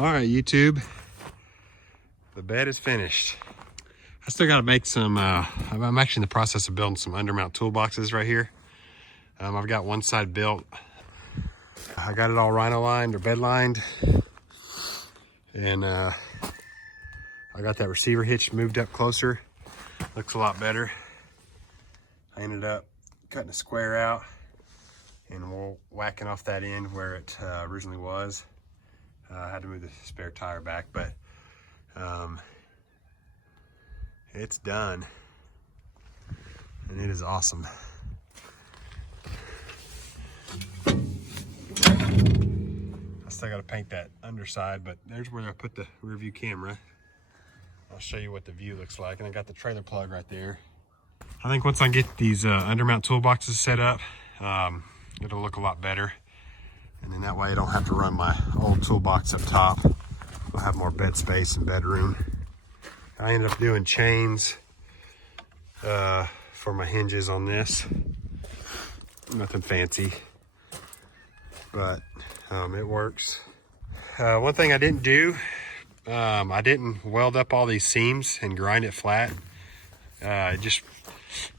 All right, YouTube, the bed is finished. I still got to make some, I'm actually in the process of building some undermount toolboxes right here. I've got one side built. I got it all rhino lined or bed lined. And I got that receiver hitch moved up closer. Looks a lot better. I ended up cutting a square out and whacking off that end where it originally was. I had to move the spare tire back, but it's done, and it is awesome. I still got to paint that underside, but there's where I put the rear view camera. I'll show you what the view looks like, and I got the trailer plug right there. I think once I get these undermount toolboxes set up, it'll look a lot better. And then that way I don't have to run my old toolbox up top. I'll have more bed space and bedroom. I ended up doing chains for my hinges on this. Nothing fancy, but it works. One thing I didn't do, I didn't weld up all these seams and grind it flat. Just,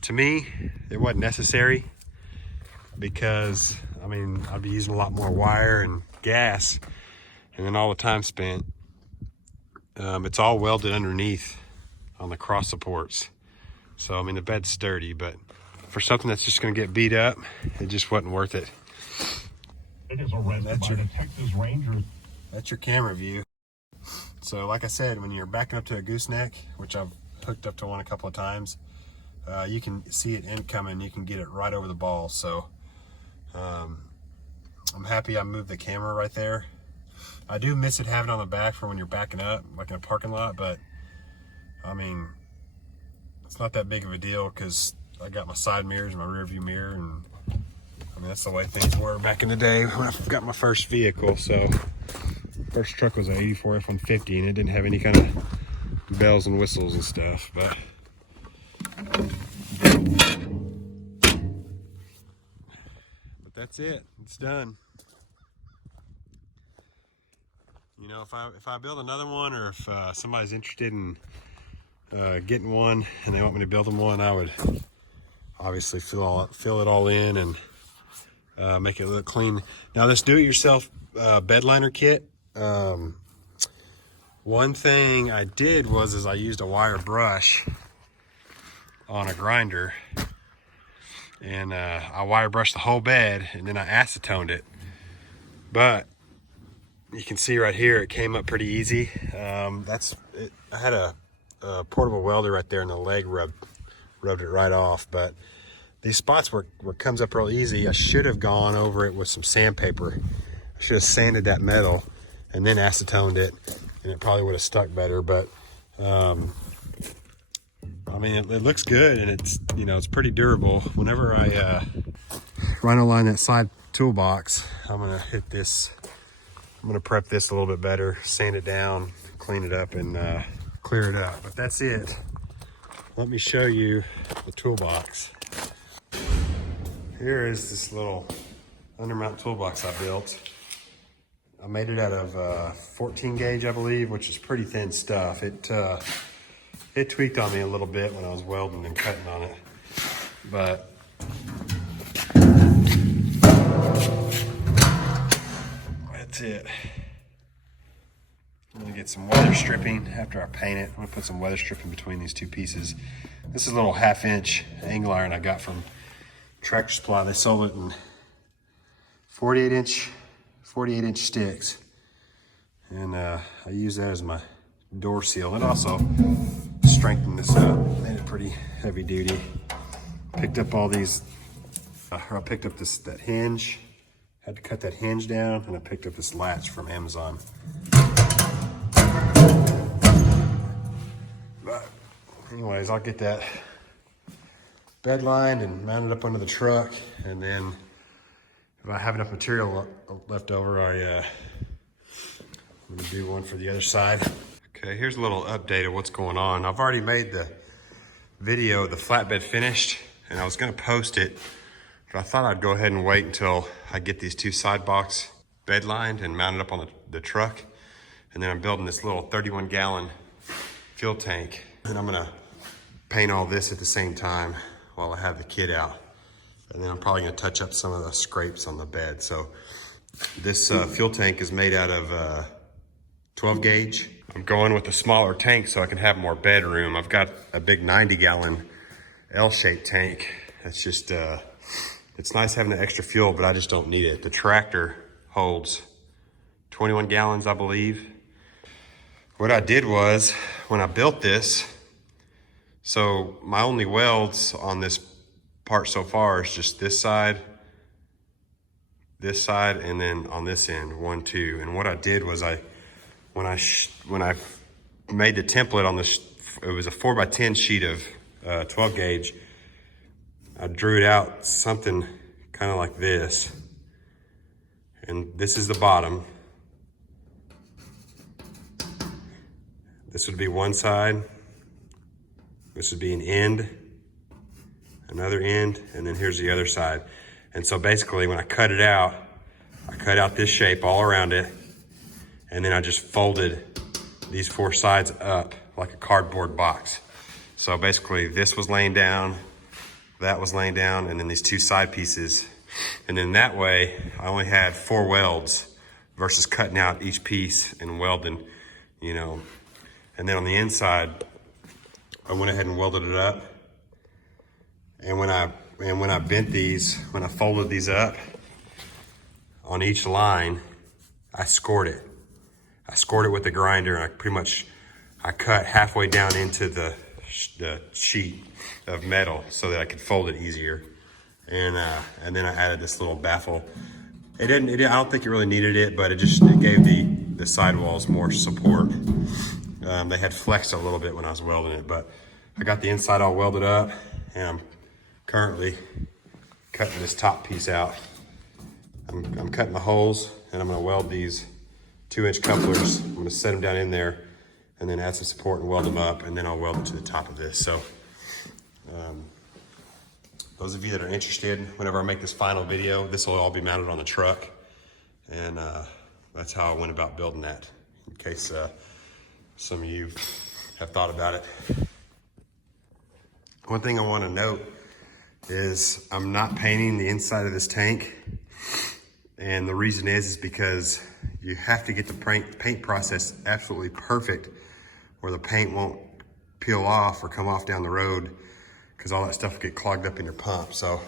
to me, it wasn't necessary because I mean, I'd be using a lot more wire and gas, and then all the time spent. It's all welded underneath on the cross supports. So, I mean, the bed's sturdy, but for something that's just gonna get beat up, it just wasn't worth it. That's your camera view. So, like I said, when you're backing up to a gooseneck, which I've hooked up to one a couple of times, you can see it incoming, you can get it right over the ball. So, I'm happy I moved the camera right there. I do miss it having it on the back for when you're backing up, like in a parking lot, but I mean, it's not that big of a deal because I got my side mirrors and my rear view mirror, and I mean, that's the way things were back in the day when I got my first vehicle. So, first truck was an 84 F-150, and it didn't have any kind of bells and whistles and stuff, but that's it. It's done. You know, if I build another one, or if somebody's interested in getting one and they want me to build them one, I would obviously fill it all in and make it look clean. Now, this do-it-yourself bed liner kit. One thing I did was I used a wire brush on a grinder. And I wire brushed the whole bed, and then I acetoned it. But you can see right here, it came up pretty easy. That's it. I had a portable welder right there, and the leg rubbed it right off. But these spots where it comes up real easy, I should have gone over it with some sandpaper. I should have sanded that metal and then acetoned it, and it probably would have stuck better. But I mean, it looks good, and it's, you know, it's pretty durable. Whenever I rhino line that side toolbox, I'm gonna hit this. I'm gonna prep this a little bit better, sand it down, clean it up, and clear it up. But that's it. Let me show you the toolbox. Here is this little undermount toolbox I built. I made it out of 14 gauge, I believe, which is pretty thin stuff. It tweaked on me a little bit when I was welding and cutting on it, but that's it. I'm gonna get some weather stripping after I paint it. I'm gonna put some weather stripping between these two pieces. This is a little 1/2-inch angle iron I got from Tractor Supply. They sold it in 48-inch sticks, and I use that as my door seal. It also strengthened this up, made it pretty heavy duty. Picked up all these, I picked up that hinge, had to cut that hinge down, and I picked up this latch from Amazon. But anyways, I'll get that bed lined and mounted up under the truck, and then if I have enough material left over, I'm gonna do one for the other side. Okay, here's a little update of what's going on. I've already made the video, the flatbed finished, and I was gonna post it, but I thought I'd go ahead and wait until I get these two side box bed lined and mounted up on the truck, And then I'm building this little 31-gallon fuel tank. And I'm gonna paint all this at the same time while I have the kit out. And then I'm probably gonna touch up some of the scrapes on the bed. So this fuel tank is made out of 12 gauge. I'm going with a smaller tank so I can have more bedroom. I've got a big 90-gallon L-shaped tank. That's just, it's nice having the extra fuel, but I just don't need it. The tractor holds 21 gallons, I believe. What I did was, when I built this, so my only welds on this part so far is just this side, and then on this end, 1, 2. And what I did was when I made the template on this, it was a 4x10 sheet of 12 gauge. I drew it out something kind of like this. And this is the bottom. This would be one side. This would be an end, another end, and then here's the other side. And so basically when I cut it out, I cut out this shape all around it, and then I just folded these 4 sides up like a cardboard box. So basically this was laying down, that was laying down, and then these 2 side pieces. And then that way I only had 4 welds versus cutting out each piece and welding, you know. And then on the inside, I went ahead and welded it up. And when I bent these, when I folded these up on each line, I scored it. I scored it with the grinder, and I cut halfway down into the sheet of metal so that I could fold it easier. And then I added this little baffle. I don't think it really needed it, but it gave the sidewalls more support. They had flexed a little bit when I was welding it, but I got the inside all welded up, and I'm currently cutting this top piece out. I'm cutting the holes, and I'm gonna weld these 2-inch couplers. I'm gonna set them down in there and then add some support and weld them up, and then I'll weld them to the top of this. So those of you that are interested, whenever I make this final video, this will all be mounted on the truck. And that's how I went about building that, in case some of you have thought about it. One thing I want to note is I'm not painting the inside of this tank. And the reason is because you have to get the paint process absolutely perfect where the paint won't peel off or come off down the road, because all that stuff will get clogged up in your pump. So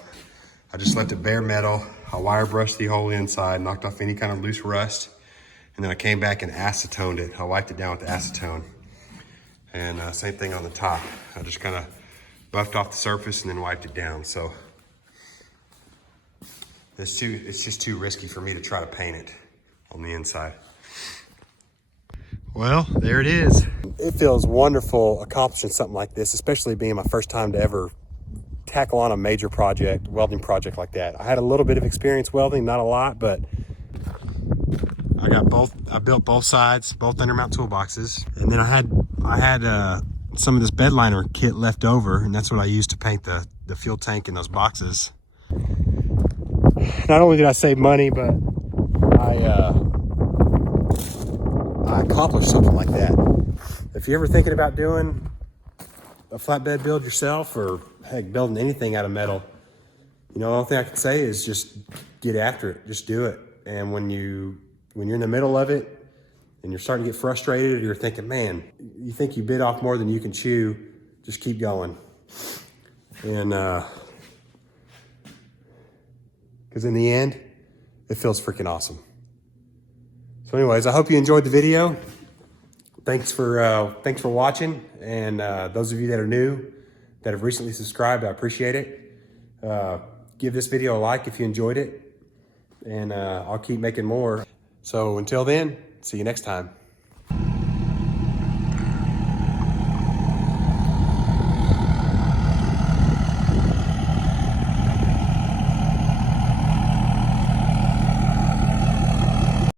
I just left it bare metal. I wire brushed the whole inside, knocked off any kind of loose rust. And then I came back and acetoned it. I wiped it down with acetone. And same thing on the top. I just kind of buffed off the surface and then wiped it down. So it's just too risky for me to try to paint it on the inside. Well, there it is. It feels wonderful accomplishing something like this, especially being my first time to ever tackle on a major project, welding project like that. I had a little bit of experience welding, not a lot, but I built both sides, both undermount toolboxes. And then I had some of this bed liner kit left over, and that's what I used to paint the fuel tank in those boxes. Not only did I save money, but I accomplished something like that. If you're ever thinking about doing a flatbed build yourself, or heck, building anything out of metal, you know, the only thing I can say is just get after it, just do it. And when you're in the middle of it and you're starting to get frustrated, or you're thinking, man, you think you bit off more than you can chew, just keep going. And because in the end, it feels freaking awesome. So anyways, I hope you enjoyed the video. Thanks for watching. And those of you that are new, that have recently subscribed, I appreciate it. Give this video a like if you enjoyed it, and I'll keep making more. So until then, see you next time.